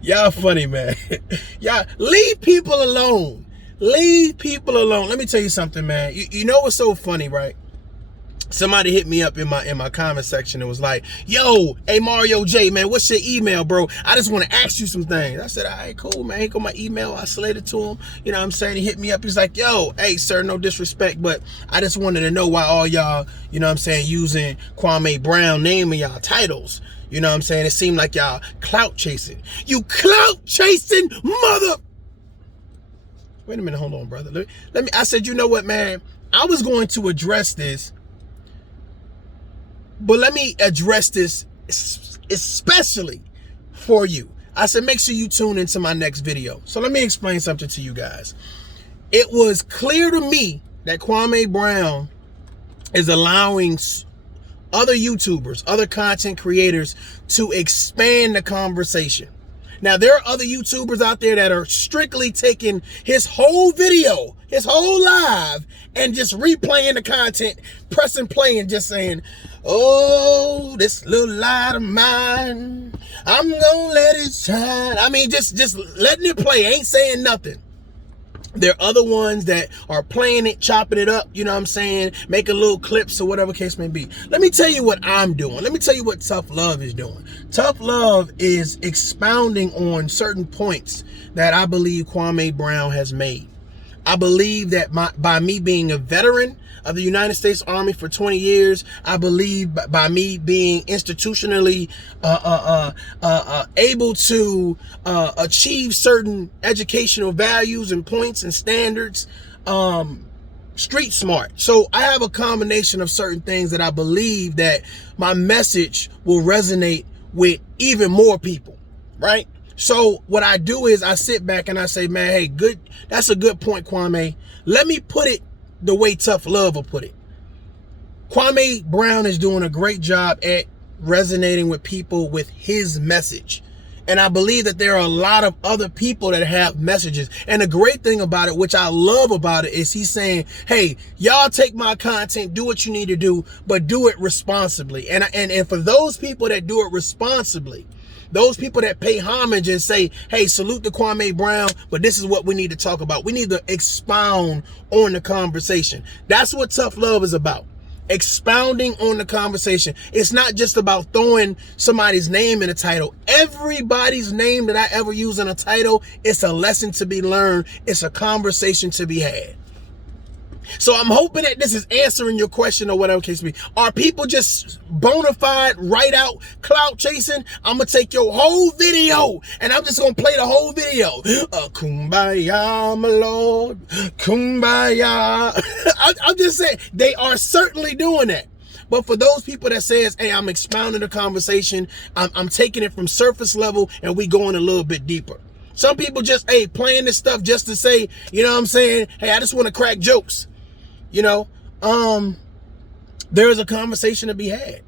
Y'all funny, man. Y'all leave people alone. Leave people alone. Let me tell you something, man. You know what's so funny, right? Somebody hit me up in my comment section and was like, yo, hey Mario J, man, what's your email, bro? I just want to ask you some things. I said, all right, cool, man. Here go my email. I slid it to him. You know what I'm saying? He hit me up. He's like, yo, hey, sir, no disrespect, but I just wanted to know why all y'all, you know what I'm saying, using Kwame Brown name in y'all titles. You know what I'm saying? It seemed like y'all clout chasing. You clout chasing mother. Wait a minute. Hold on, brother. Let me. I said, you know what, man? I was going to address this. But let me address this especially for you. I said, make sure you tune into my next video. So let me explain something to you guys. It was clear to me that Kwame Brown is allowing other YouTubers, other content creators to expand the conversation. Now, there are other YouTubers out there that are strictly taking his whole video, his whole live, and just replaying the content, pressing play and just saying, oh, this little light of mine, I'm gonna let it shine. I mean, just letting it play, ain't saying nothing. There are other ones that are playing it, chopping it up, you know what I'm saying, making little clips or whatever case may be. Let me tell you what I'm doing. Let me tell you what Tough Love is doing. Tough Love is expounding on certain points that I believe Kwame Brown has made. I believe that by me being a veteran of the United States Army for 20 years, I believe by me being institutionally able to achieve certain educational values and points and standards, street smart. So I have a combination of certain things that I believe that my message will resonate with even more people, right? So what I do is I sit back and I say, man, hey, good. That's a good point, Kwame. Let me put it the way Tough Love will put it. Kwame Brown is doing a great job at resonating with people with his message. And I believe that there are a lot of other people that have messages. And the great thing about it, which I love about it, is he's saying, hey, y'all take my content, do what you need to do, but do it responsibly. And for those people that do it responsibly, those people that pay homage and say, hey, salute to Kwame Brown, but this is what we need to talk about. We need to expound on the conversation. That's what Tough Love is about. Expounding on the conversation. It's not just about throwing somebody's name in a title. Everybody's name that I ever use in a title, it's a lesson to be learned. It's a conversation to be had. So I'm hoping that this is answering your question or whatever case may be. Are people just bona fide, right out, clout chasing? I'm going to take your whole video and I'm just going to play the whole video. Kumbaya, my Lord. Kumbaya. I'm just saying, they are certainly doing that. But for those people that says, hey, I'm expounding the conversation, I'm taking it from surface level and we going a little bit deeper. Some people just, hey, playing this stuff just to say, you know what I'm saying? Hey, I just want to crack jokes. You know, there's a conversation to be had.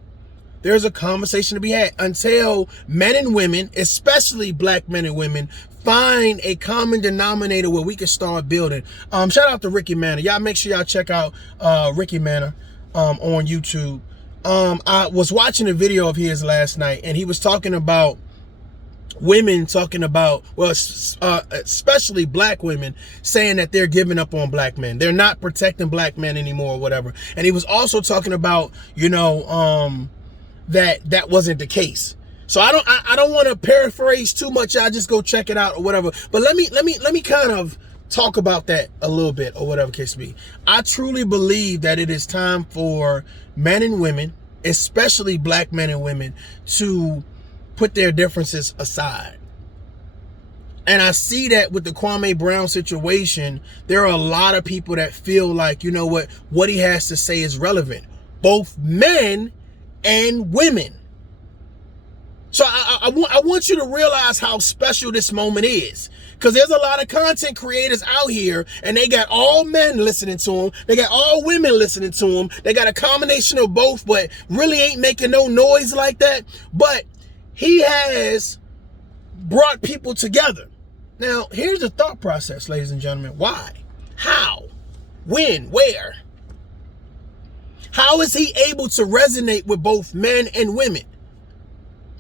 There's a conversation to be had until men and women, especially black men and women, find a common denominator where we can start building. Shout out to Ricky Manor. Y'all make sure y'all check out Ricky Manor on YouTube. I was watching a video of his last night and he was talking about women talking about, well, especially black women saying that they're giving up on black men. They're not protecting black men anymore or whatever. And he was also talking about, you know, that wasn't the case. So I don't want to paraphrase too much. I'll just go check it out or whatever. But let me kind of talk about that a little bit or whatever case be. I truly believe that it is time for men and women, especially black men and women, to put their differences aside. And I see that with the Kwame Brown situation, there are a lot of people that feel like, you know what he has to say is relevant, both men and women. So I want you to realize how special this moment is, because there's a lot of content creators out here and they got all men listening to them. They got all women listening to them. They got a combination of both, but really ain't making no noise like that. But he has brought people together. Now, here's the thought process, ladies and gentlemen. Why? How? When? Where? How is he able to resonate with both men and women?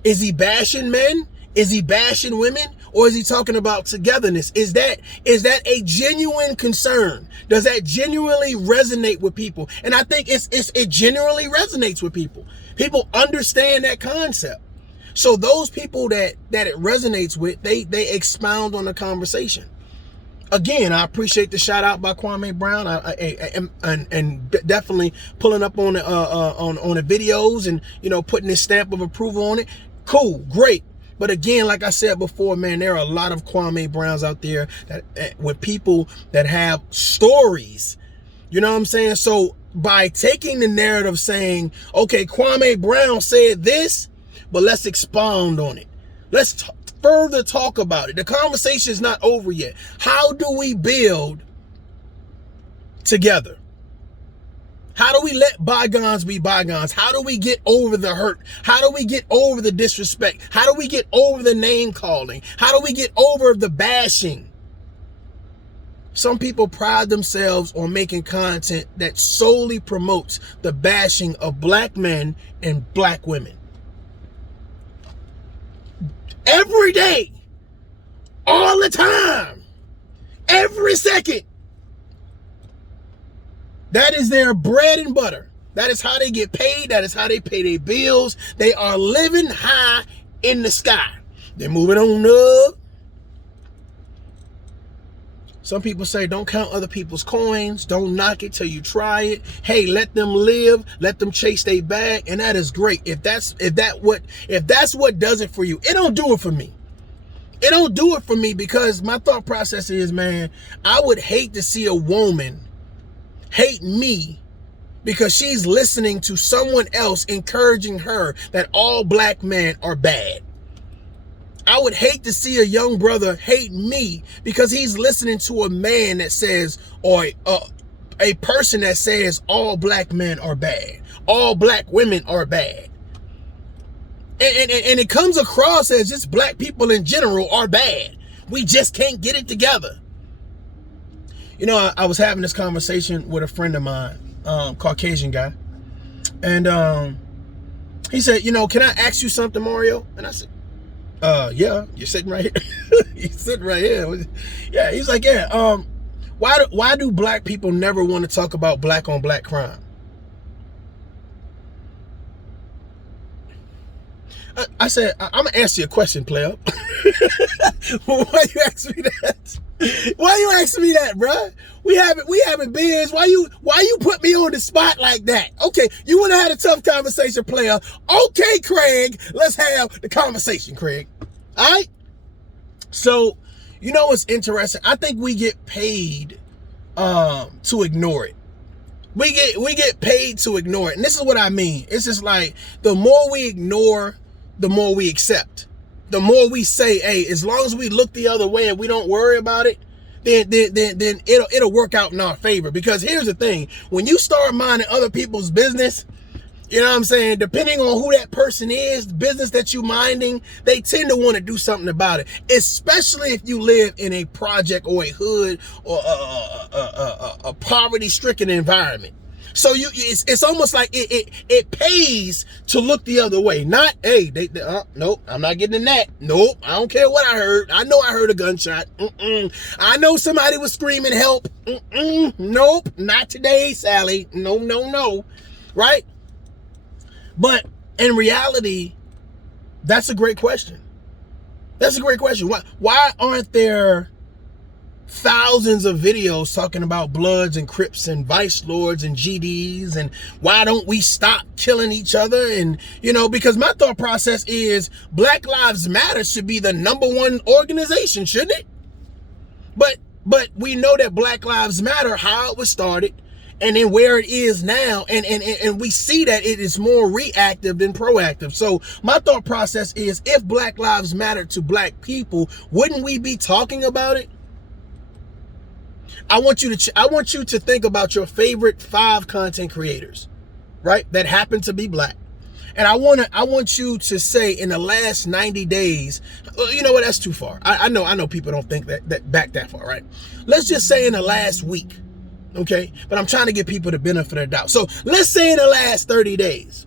Is he bashing men? Is he bashing women? Or is he talking about togetherness? Is that a genuine concern? Does that genuinely resonate with people? And I think it genuinely resonates with people. People understand that concept. So those people that it resonates with, they expound on the conversation. Again, I appreciate the shout out by Kwame Brown. And definitely pulling up on the videos and, you know, putting his stamp of approval on it. Cool, great. But again, like I said before, man, there are a lot of Kwame Browns out there that with people that have stories. You know what I'm saying? So by taking the narrative saying, okay, Kwame Brown said this, but let's expound on it. Let's further talk about it. The conversation is not over yet. How do we build together? How do we let bygones be bygones? How do we get over the hurt? How do we get over the disrespect? How do we get over the name calling? How do we get over the bashing? Some people pride themselves on making content that solely promotes the bashing of black men and black women. Every day, all the time, every second. That is their bread and butter. That is how they get paid. That is how they pay their bills. They are living high in the sky. They're moving on up. Some people say, don't count other people's coins. Don't knock it till you try it. Hey, let them live. Let them chase their bag. And that is great. If that's what does it for you, it don't do it for me. It don't do it for me because my thought process is, man, I would hate to see a woman hate me because she's listening to someone else encouraging her that all black men are bad. I would hate to see a young brother hate me because he's listening to a man that says, or a person that says all black men are bad. All black women are bad. And it comes across as just black people in general are bad. We just can't get it together. You know, I was having this conversation with a friend of mine, Caucasian guy. And he said, you know, can I ask you something, Mario? And I said, yeah, you're sitting right here. You're sitting right here. Yeah, he's like, yeah, why do black people never want to talk about black on black crime? I said, I'm gonna answer your question, player. Why you ask me that? Why you ask me that, bruh? We haven't beers. Why you put me on the spot like that? Okay, you wanna have a tough conversation, player. Okay, Craig, let's have the conversation, Craig. All right? So, you know what's interesting? I think we get paid to ignore it. We get paid to ignore it. And this is what I mean. It's just like the more we ignore, the more we accept. The more we say, hey, as long as we look the other way and we don't worry about it, then it'll work out in our favor. Because here's the thing, when you start minding other people's business, you know what I'm saying, depending on who that person is, the business that you minding, they tend to want to do something about it. Especially if you live in a project or a hood or a poverty-stricken environment. So it's almost like it pays to look the other way. Not, hey, nope, I'm not getting in that. Nope, I don't care what I heard. I know I heard a gunshot. I know somebody was screaming help. Nope, not today, Sally. No. Right? But in reality, that's a great question. That's a great question. Why aren't there thousands of videos talking about Bloods and Crips and Vice Lords and GDs, and why don't we stop killing each other? And, you know, because my thought process is Black Lives Matter should be the #1 organization, shouldn't it? But we know that Black Lives Matter, how it was started, and then where it is now, and we see that it is more reactive than proactive. So my thought process is, if Black Lives Matter to black people, wouldn't we be talking about it? I want you to think about your favorite 5 content creators, right? That happen to be black. And I want you to say in the last 90 days, you know what, that's too far. I know people don't think that back that far, right? Let's just say in the last week, okay? But I'm trying to give people the benefit of the doubt. So let's say in the last 30 days,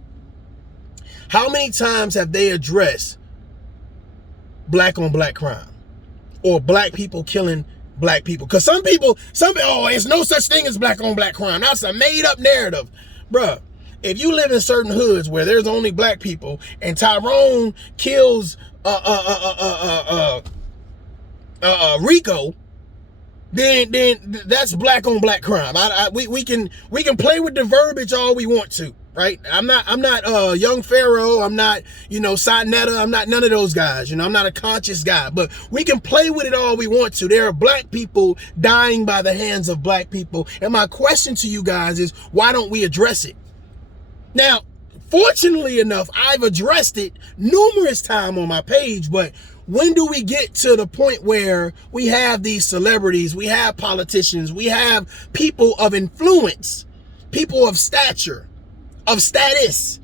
How many times have they addressed black on black crime or black people killing black people? Because some people, oh, there's no such thing as black on black crime. That's a made up narrative. Bruh, if you live in certain hoods where there's only black people and Tyrone kills Rico, then that's black on black crime. We can play with the verbiage all we want to, right? I'm not Young Pharaoh. I'm not, Sinetta. I'm not none of those guys. I'm not a conscious guy, but we can play with it all we want to. There are black people dying by the hands of black people. And my question to you guys is, why don't we address it? Now, fortunately enough, I've addressed it numerous times on my page, but when do we get to the point where we have these celebrities, we have politicians, we have people of influence, people of stature, of status?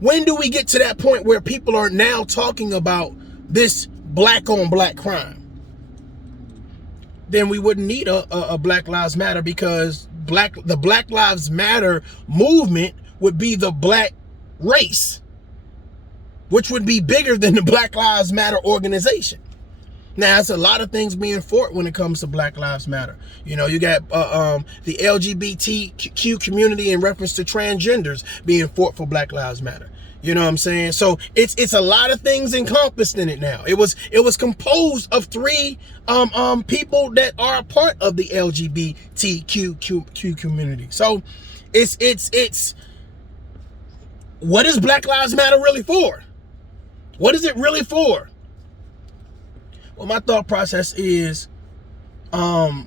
When do we get to that point where people are now talking about this black on black crime? Then we wouldn't need a Black Lives Matter, because the Black Lives Matter movement would be the black race, which would be bigger than the Black Lives Matter organization. Now, it's a lot of things being fought when it comes to Black Lives Matter. You got the LGBTQ community in reference to transgenders being fought for Black Lives Matter. You know what I'm saying? So it's a lot of things encompassed in it now. It was composed of three people that are a part of the LGBTQ community. So it's what is Black Lives Matter really for? What is it really for? Well, my thought process is, are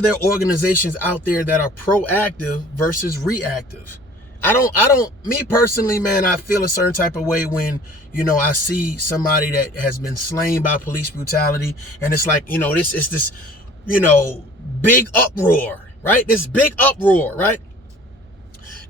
there organizations out there that are proactive versus reactive? Me personally, man, I feel a certain type of way when, I see somebody that has been slain by police brutality, and it's like, this big uproar, right? This big uproar, right?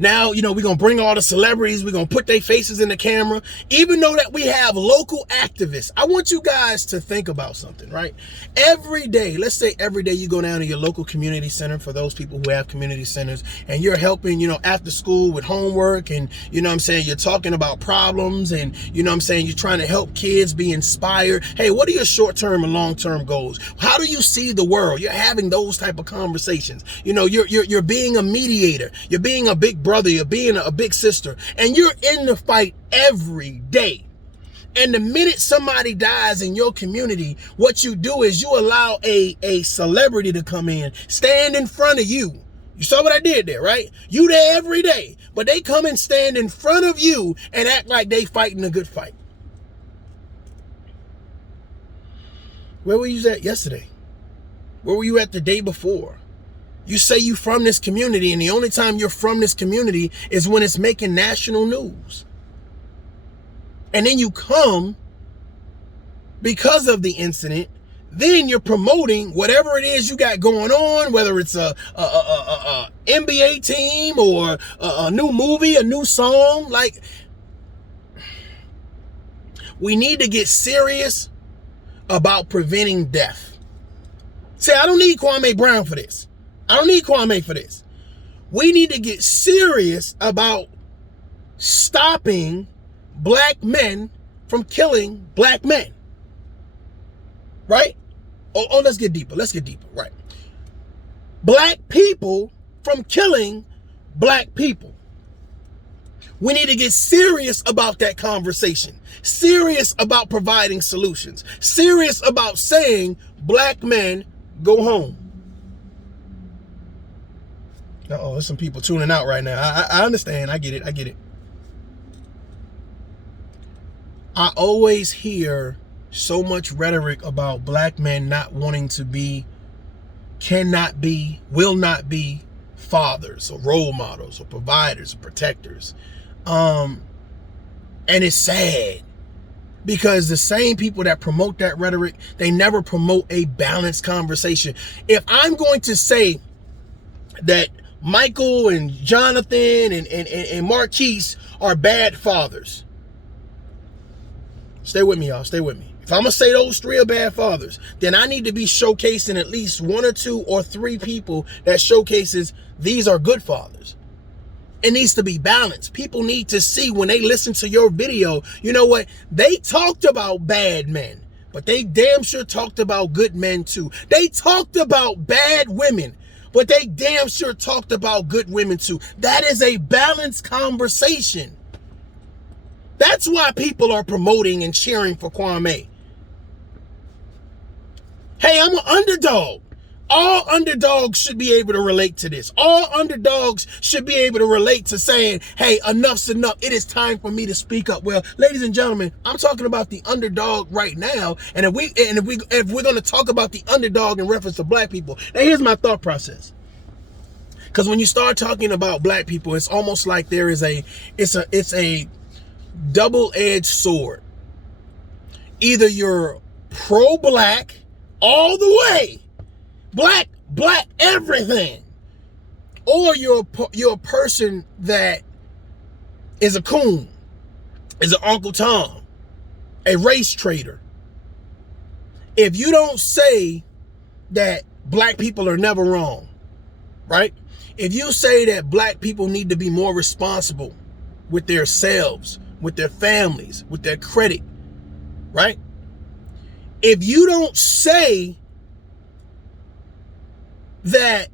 Now, we're going to bring all the celebrities. We're going to put their faces in the camera. Even though that we have local activists, I want you guys to think about something, right? Every day, let's say every day you go down to your local community center, for those people who have community centers, and you're helping, after school with homework, and, you're talking about problems, and, you're trying to help kids be inspired. Hey, what are your short-term and long-term goals? How do you see the world? You're having those type of conversations. You're being a mediator. You're being a big brother, you're being a big sister, and you're in the fight every day. And the minute somebody dies in your community, what you do is you allow a celebrity to come in, stand in front of you. You saw what I did there, right? You there every day, but they come and stand in front of you and act like they fighting a good fight. Where were you at yesterday? Where were you at the day before? You say you from this community, and the only time you're from this community is when it's making national news. And then you come because of the incident, then you're promoting whatever it is you got going on, whether it's a NBA team or a new movie, a new song. Like, we need to get serious about preventing death. See, I don't need Kwame Brown for this. I don't need Kwame for this. We need to get serious about stopping black men from killing black men. Right? Oh, let's get deeper. Right. Black people from killing black people. We need to get serious about that conversation. Serious about providing solutions. Serious about saying, black men, go home. Uh-oh, there's some people tuning out right now. I understand. I get it. I always hear so much rhetoric about black men not wanting to be, cannot be, will not be fathers or role models or providers or protectors. And it's sad, because the same people that promote that rhetoric, they never promote a balanced conversation. If I'm going to say that Michael and Jonathan and Marquise are bad fathers, stay with me, y'all. Stay with me. If I'm going to say those three are bad fathers, then I need to be showcasing at least one or two or three people that showcases these are good fathers. It needs to be balanced. People need to see when they listen to your video, you know what? They talked about bad men, but they damn sure talked about good men too. They talked about bad women, but they damn sure talked about good women too. That is a balanced conversation. That's why people are promoting and cheering for Kwame. Hey, I'm an underdog. All underdogs should be able to relate to this. All underdogs should be able to relate to saying, hey, enough's enough. It is time for me to speak up. Well, ladies and gentlemen, I'm talking about the underdog right now. And if we're going to talk about the underdog in reference to black people, now here's my thought process. Because when you start talking about black people, it's almost like there is it's a double-edged sword. Either you're pro-black all the way, black everything, or you're a person that is a coon, is an Uncle Tom, a race traitor. If you don't say that black people are never wrong, right? If you say that black people need to be more responsible with their selves, with their families, with their credit, right? If you don't say that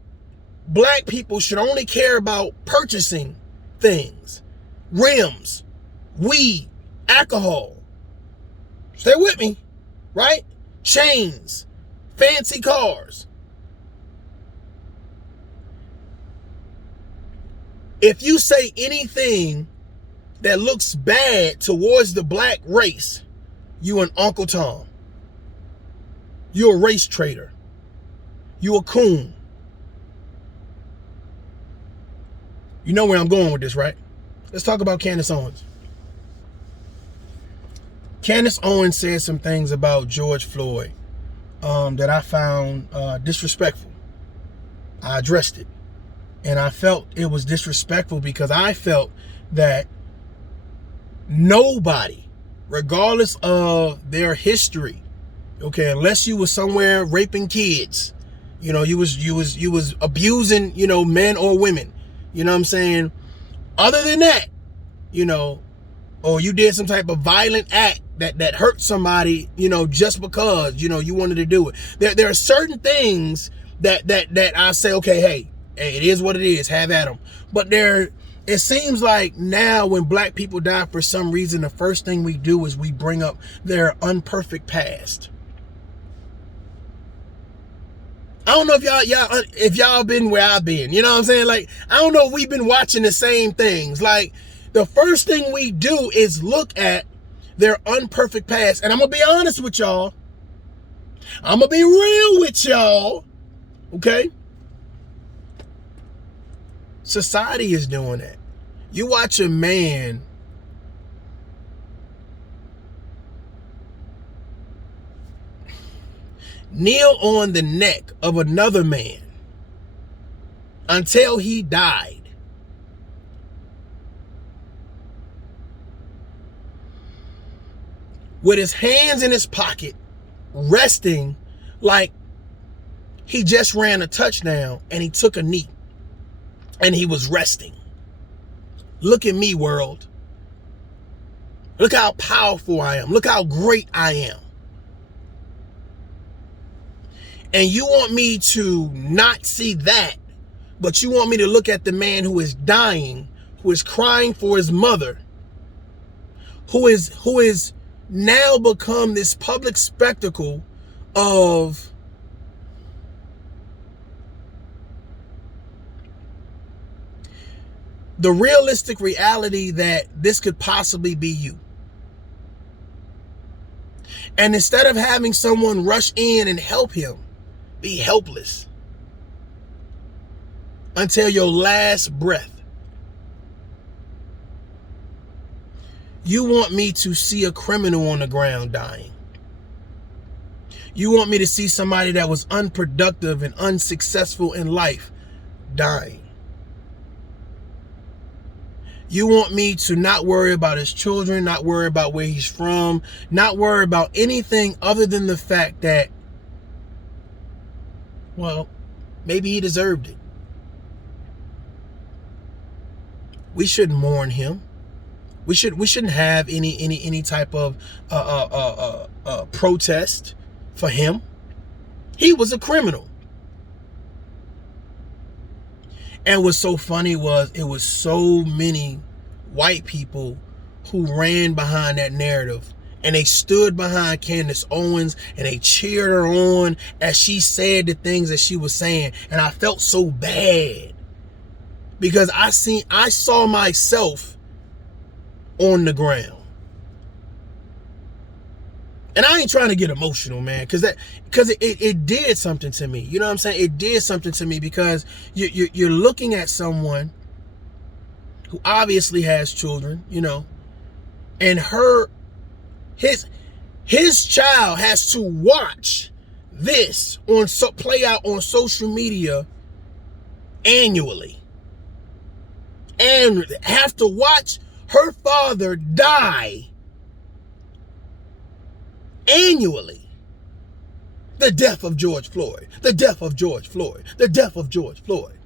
black people should only care about purchasing things, rims, weed, alcohol, stay with me, right? Chains, fancy cars. If you say anything that looks bad towards the black race, you an Uncle Tom. You're a race traitor. You a coon. You know where I'm going with this, right? Let's talk about Candace Owens. Candace Owens said some things about George Floyd that I found disrespectful. I addressed it. And I felt it was disrespectful because I felt that nobody, regardless of their history, okay, unless you was somewhere raping kids, you know, you was abusing, you know, men or women, you know what I'm saying? Other than that, you know, or you did some type of violent act that hurt somebody, you know, just because, you know, you wanted to do it. There are certain things that I say, okay, hey, it is what it is, have at them. But it seems like now when black people die for some reason, the first thing we do is we bring up their unperfect past. I don't know if y'all been where I've been, you know what I'm saying? Like, I don't know if we've been watching the same things. Like, the first thing we do is look at their unperfect past. And I'm going to be honest with y'all. I'm going to be real with y'all. Okay? Society is doing that. You watch a man kneel on the neck of another man until he died. With his hands in his pocket, resting like he just ran a touchdown and he took a knee. And he was resting. Look at me, world. Look how powerful I am. Look how great I am. And you want me to not see that, but you want me to look at the man who is dying, who is crying for his mother, who is now become this public spectacle of the realistic reality that this could possibly be you. And instead of having someone rush in and help him, be helpless until your last breath. You want me to see a criminal on the ground dying. You want me to see somebody that was unproductive and unsuccessful in life dying. You want me to not worry about his children, not worry about where he's from, not worry about anything other than the fact that, well, maybe he deserved it. We shouldn't mourn him. We shouldn't have any type of protest for him. He was a criminal. And what's so funny was it was so many white people who ran behind that narrative, and they stood behind Candace Owens and they cheered her on as she said the things that she was saying. And I felt so bad because I saw myself on the ground. And I ain't trying to get emotional, man, because it did something to me. You know what I'm saying? It did something to me because you're looking at someone who obviously has children, you know, and his child has to watch this play out on social media annually, and have to watch her father die annually. The death of George Floyd. The death of George Floyd. The death of George Floyd.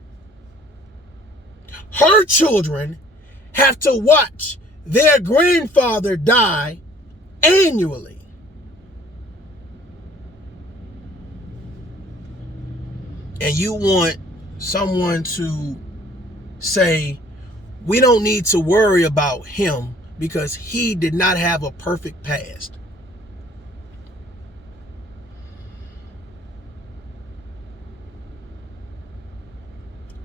Her children have to watch their grandfather die annually. And you want someone to say, we don't need to worry about him because he did not have a perfect past.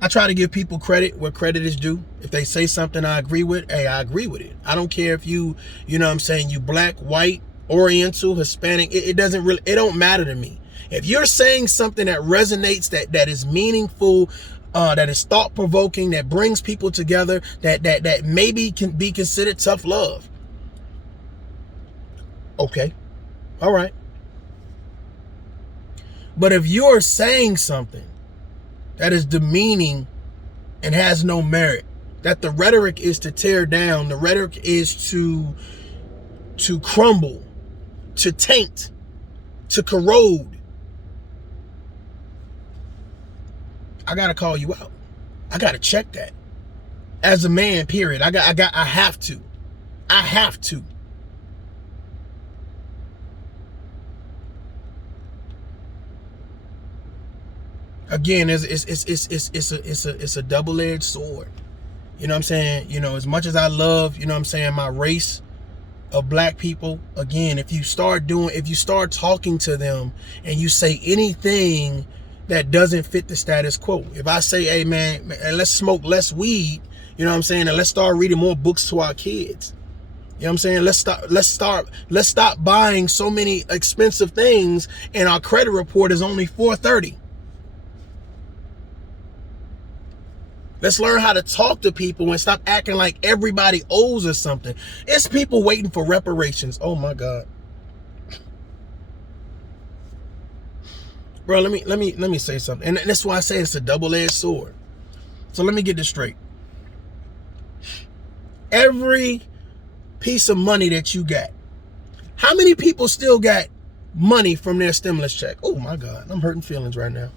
I try to give people credit where credit is due. If they say something I agree with, hey, I agree with it. I don't care if you know what I'm saying, you black, white, Oriental, Hispanic, it don't matter to me. If you're saying something that resonates, that is meaningful, that is thought-provoking, that brings people together, that maybe can be considered tough love. Okay. All right. But if you're saying something that is demeaning and has no merit, that the rhetoric is to tear down, the rhetoric is to crumble, to taint, to corrode, I gotta call you out. I gotta check that. As a man, period. I have to. I have to. Again, it's a double-edged sword. You know what I'm saying? You know, as much as I love, you know what I'm saying, my race of black people, again, if you start talking to them and you say anything that doesn't fit the status quo. If I say, hey man, let's smoke less weed, you know what I'm saying, and let's start reading more books to our kids. You know what I'm saying? Let's stop buying so many expensive things and our credit report is only 430. Let's learn how to talk to people and stop acting like everybody owes us something. It's people waiting for reparations. Oh my God. Bro, let me say something. And that's why I say it's a double-edged sword. So let me get this straight. Every piece of money that you got, how many people still got money from their stimulus check? Oh my God, I'm hurting feelings right now.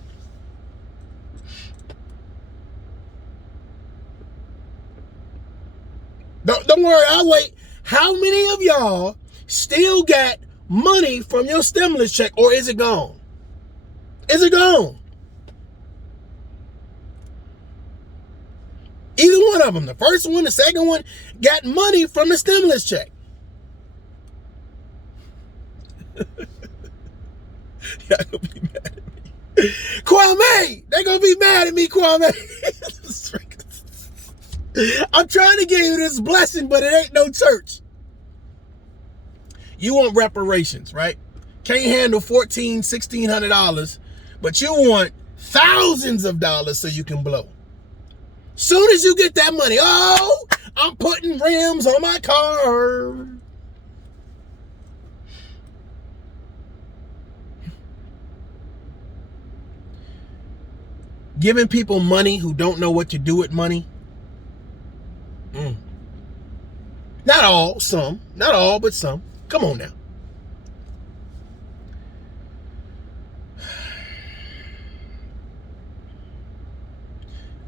Don't worry, I'll wait. How many of y'all still got money from your stimulus check, or is it gone? Is it gone? Either one of them, the first one, the second one, got money from the stimulus check. Y'all gonna be mad at me. Kwame! They gonna be mad at me, Kwame. I'm trying to give you this blessing, but it ain't no church. You want reparations, right? Can't handle $1,400, $1,600, but you want thousands of dollars so you can blow. Soon as you get that money, oh, I'm putting rims on my car. Giving people money who don't know what to do with money. Not all, some. Not all, but some. Come on now.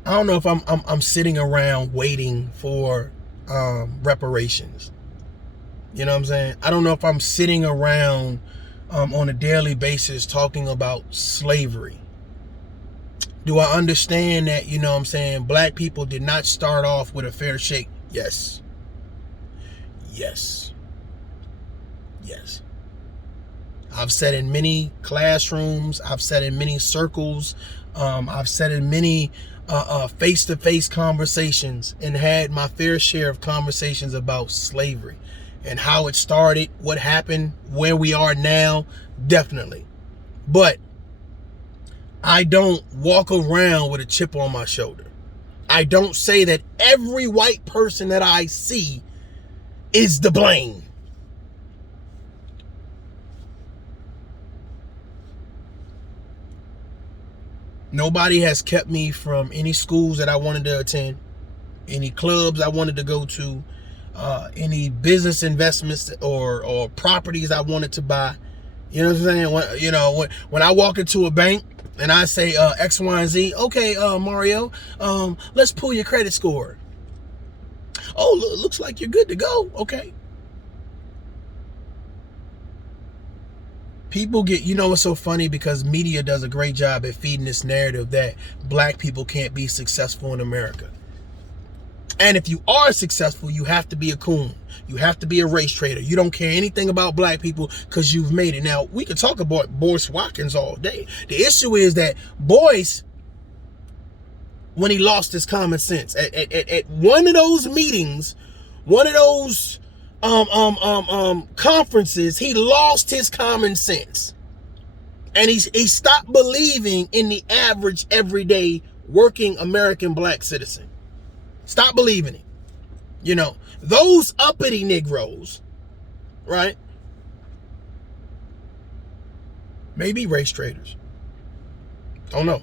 I don't know if I'm sitting around waiting for reparations. You know what I'm saying? I don't know if I'm sitting around on a daily basis talking about slavery. Do I understand that, you know what I'm saying, black people did not start off with a fair shake? Yes. Yes. Yes. I've said in many classrooms, I've said in many circles, I've said in many face-to-face conversations, and had my fair share of conversations about slavery and how it started, what happened, where we are now, definitely. But I don't walk around with a chip on my shoulder. I don't say that every white person that I see is to blame. Nobody has kept me from any schools that I wanted to attend, any clubs I wanted to go to, any business investments or properties I wanted to buy. You know what I'm saying? When I walk into a bank and I say X, Y, and Z, okay, Mario, let's pull your credit score. Oh, looks like you're good to go. Okay. People get, it's so funny because media does a great job at feeding this narrative that black people can't be successful in America. And if you are successful, you have to be a coon. You have to be a race trader. You don't care anything about black people because you've made it. Now, we could talk about Boyce Watkins all day. The issue is that Boyce, when he lost his common sense, at one of those meetings, one of those conferences, he lost his common sense. And he stopped believing in the average, everyday, working American black citizen. Stop believing it. Those uppity Negroes, right? Maybe race traders. Don't know.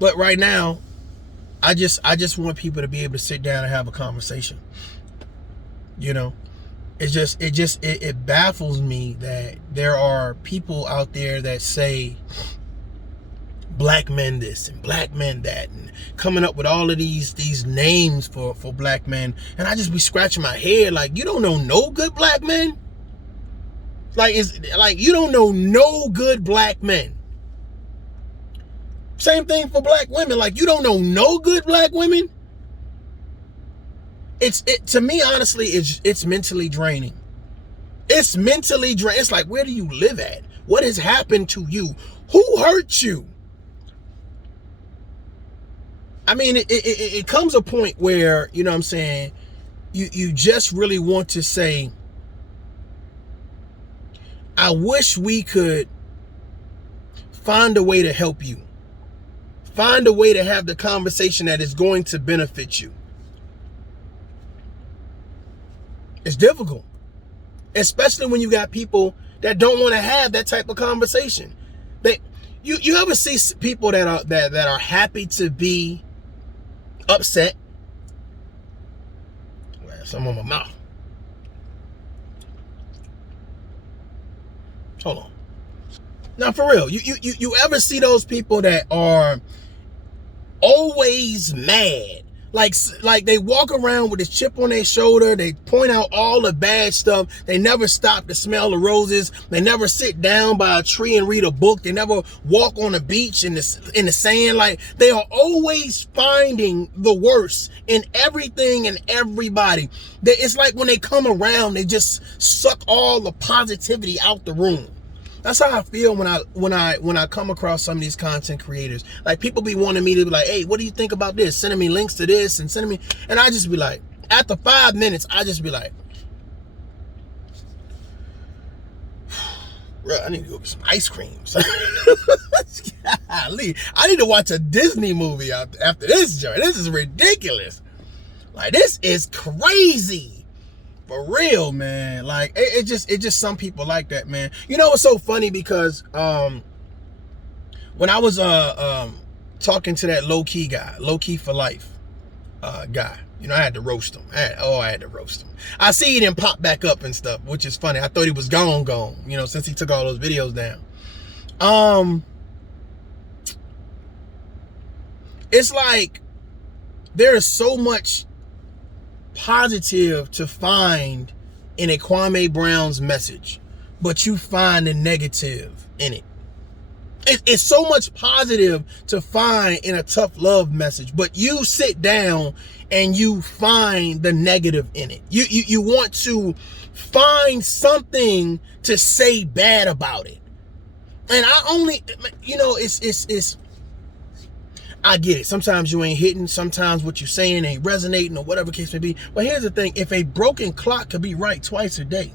But right now, I just want people to be able to sit down and have a conversation. It baffles me that there are people out there that say black men this and black men that, and coming up with all of these names for black men, and I just be scratching my head like, you don't know no good black men? You don't know no good black men. Same thing for black women. Like, you don't know no good black women? To me, honestly, it's mentally draining. It's mentally draining. It's like, where do you live at? What has happened to you? Who hurt you? I mean, it comes a point where, you know what I'm saying, you just really want to say, I wish we could find a way to help you. Find a way to have the conversation that is going to benefit you. It's difficult, especially when you got people that don't want to have that type of conversation. You ever see people that are happy to be upset? Well, some on my mouth. Hold on. Now, for real, you ever see those people that are always mad? Like they walk around with a chip on their shoulder. They point out all the bad stuff. They never stop to smell the roses. They never sit down by a tree and read a book. They never walk on the beach in the sand. Like, they are always finding the worst in everything and everybody. It's like when they come around, they just suck all the positivity out the room. That's how I feel when I come across some of these content creators. Like, people be wanting me to be like, hey, what do you think about this? Sending me links to this and and I just be like, after 5 minutes, I just be like, bro, I need to go get some ice creams. Golly, I need to watch a Disney movie after this joint. This is ridiculous. Like, this is crazy. For real, man. Like, it just some people like that, man. You know what's so funny? Because when I was talking to that low key guy, low key for life, guy. You know, I had to roast him. I had to roast him. I see him pop back up and stuff, which is funny. I thought he was gone, you know, since he took all those videos down. It's like there is so much positive to find in a Kwame Brown's message, but you find the negative in it. It's so much positive to find in a tough love message, but you sit down and you find the negative in it. You want to find something to say bad about it. And I only, you know, it's I get it. Sometimes you ain't hitting. Sometimes what you're saying ain't resonating or whatever case may be. But here's the thing. If a broken clock could be right twice a day.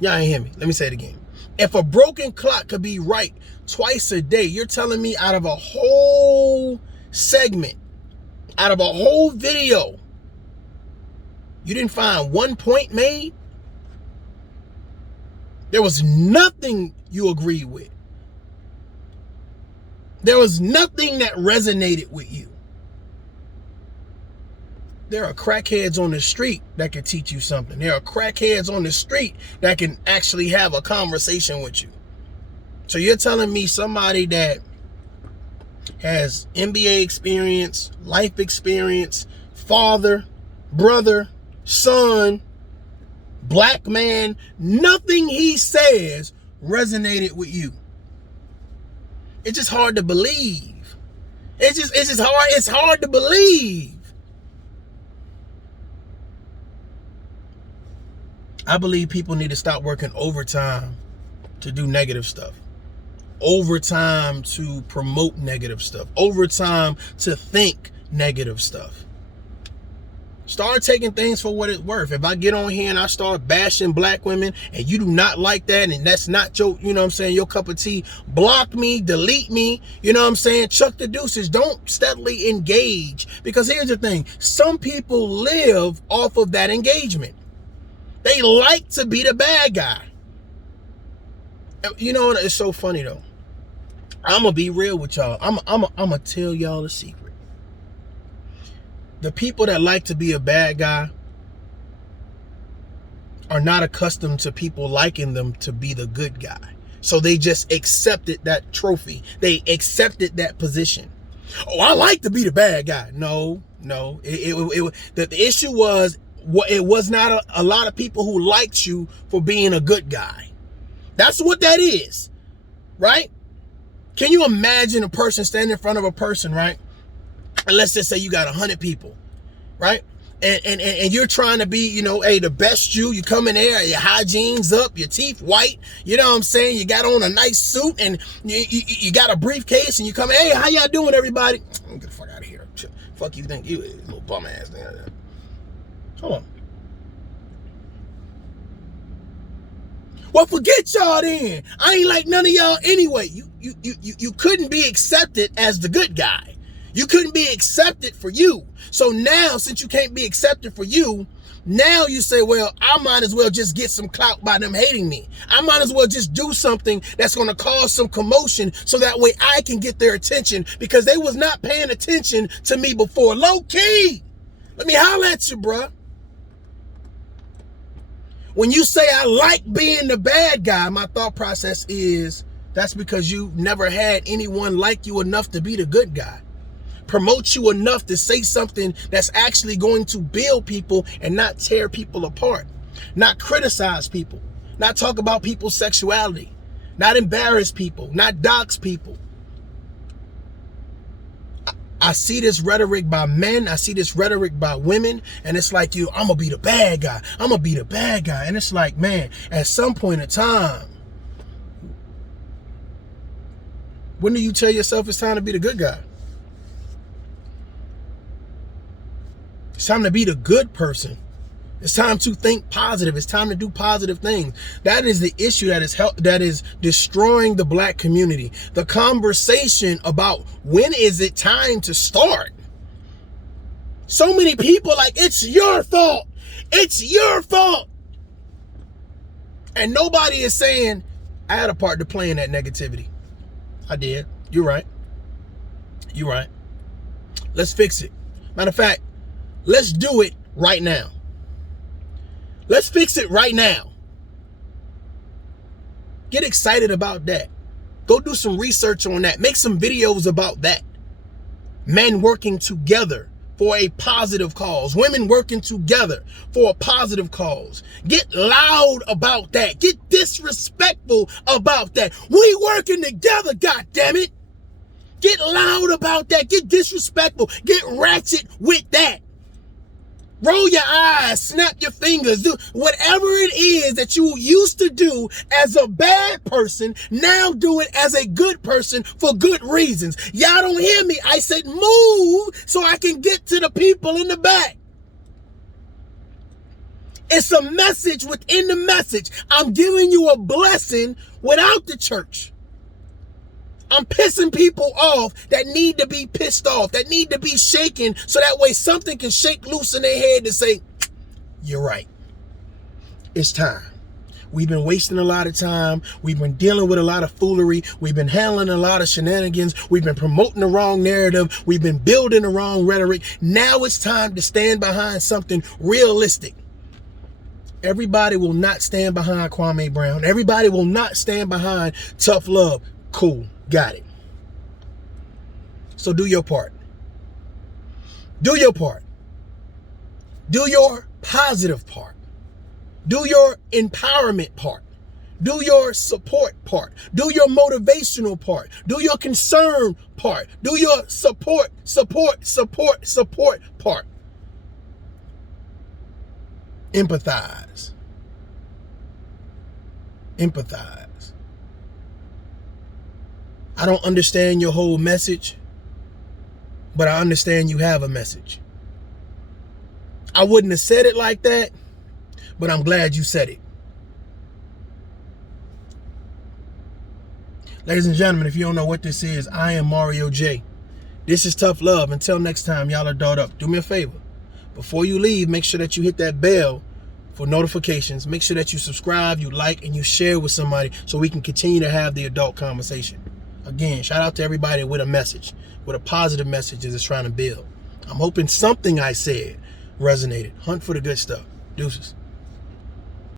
Y'all ain't hear me. Let me say it again. If a broken clock could be right twice a day, you're telling me out of a whole segment, out of a whole video, you didn't find one point made? There was nothing you agreed with. There was nothing that resonated with you. There are crackheads on the street that can teach you something. There are crackheads on the street that can actually have a conversation with you. So you're telling me somebody that has MBA experience, life experience, father, brother, son, black man, nothing he says resonated with you. It's just hard to believe. It's hard to believe. I believe people need to stop working overtime to do negative stuff. Overtime to promote negative stuff. Overtime to think negative stuff. Start taking things for what it's worth. If I get on here and I start bashing black women and you do not like that and that's not your, you know what I'm saying, your cup of tea, block me, delete me, you know what I'm saying, chuck the deuces. Don't steadily engage, because here's the thing. Some people live off of that engagement. They like to be the bad guy. You know what? It's so funny though. I'm going to be real with y'all. I'm going to tell y'all a secret. The people that like to be a bad guy are not accustomed to people liking them to be the good guy. So they just accepted that trophy. They accepted that position. Oh, I like to be the bad guy. No. The issue was, it was not a lot of people who liked you for being a good guy. That's what that is, right? Can you imagine a person standing in front of a person, right? And let's just say you got 100 people, right? And you're trying to be, you know, hey, the best you come in there, your hygiene's up, your teeth white, you know what I'm saying? You got on a nice suit and you got a briefcase and you come in, hey, how y'all doing, everybody? Get the fuck out of here. Fuck you think you is, little bum ass thing. Hold on. Well, forget y'all then. I ain't like none of y'all anyway. You couldn't be accepted as the good guy. You couldn't be accepted for you. So now, since you can't be accepted for you, now you say, well, I might as well just get some clout by them hating me. I might as well just do something that's going to cause some commotion so that way I can get their attention, because they was not paying attention to me before. Low key. Let me holler at you, bruh. When you say I like being the bad guy, my thought process is that's because you never had anyone like you enough to be the good guy. Promote you enough to say something that's actually going to build people and not tear people apart. Not criticize people. Not talk about people's sexuality. Not embarrass people. Not dox people. I see this rhetoric by men. I see this rhetoric by women. And it's like, I'm going to be the bad guy. I'm going to be the bad guy. And it's like, man, at some point in time, when do you tell yourself it's time to be the good guy? It's time to be the good person. It's time to think positive. It's time to do positive things. That is the issue that is destroying the black community. The conversation about when is it time to start. So many people like, it's your fault. It's your fault. And nobody is saying, I had a part to play in that negativity. I did. You're right. You're right. Let's fix it. Matter of fact, let's do it right now. Let's fix it right now. Get excited about that. Go do some research on that. Make some videos about that. Men working together for a positive cause. Women working together for a positive cause. Get loud about that. Get disrespectful about that. We working together, goddammit. Get loud about that. Get disrespectful. Get ratchet with that. Roll your eyes, snap your fingers, do whatever it is that you used to do as a bad person. Now do it as a good person for good reasons. Y'all don't hear me. I said move so I can get to the people in the back. It's a message within the message. I'm giving you a blessing without the church. I'm pissing people off that need to be pissed off, that need to be shaken, so that way something can shake loose in their head to say, you're right. It's time. We've been wasting a lot of time. We've been dealing with a lot of foolery. We've been handling a lot of shenanigans. We've been promoting the wrong narrative. We've been building the wrong rhetoric. Now it's time to stand behind something realistic. Everybody will not stand behind Kwame Brown. Everybody will not stand behind tough love. Cool. Got it. So do your part. Do your part. Do your positive part. Do your empowerment part. Do your support part. Do your motivational part. Do your concern part. Do your support part. Empathize. Empathize. I don't understand your whole message, but I understand you have a message. I wouldn't have said it like that, but I'm glad you said it. Ladies and gentlemen, if you don't know what this is, I am Mario J. This is Tough Love. Until next time, y'all are dolled up. Do me a favor. Before you leave, make sure that you hit that bell for notifications. Make sure that you subscribe, you like, and you share with somebody so we can continue to have the adult conversation. Again, shout out to everybody with a message, with a positive message that it's trying to build. I'm hoping something I said resonated. Hunt for the good stuff. Deuces.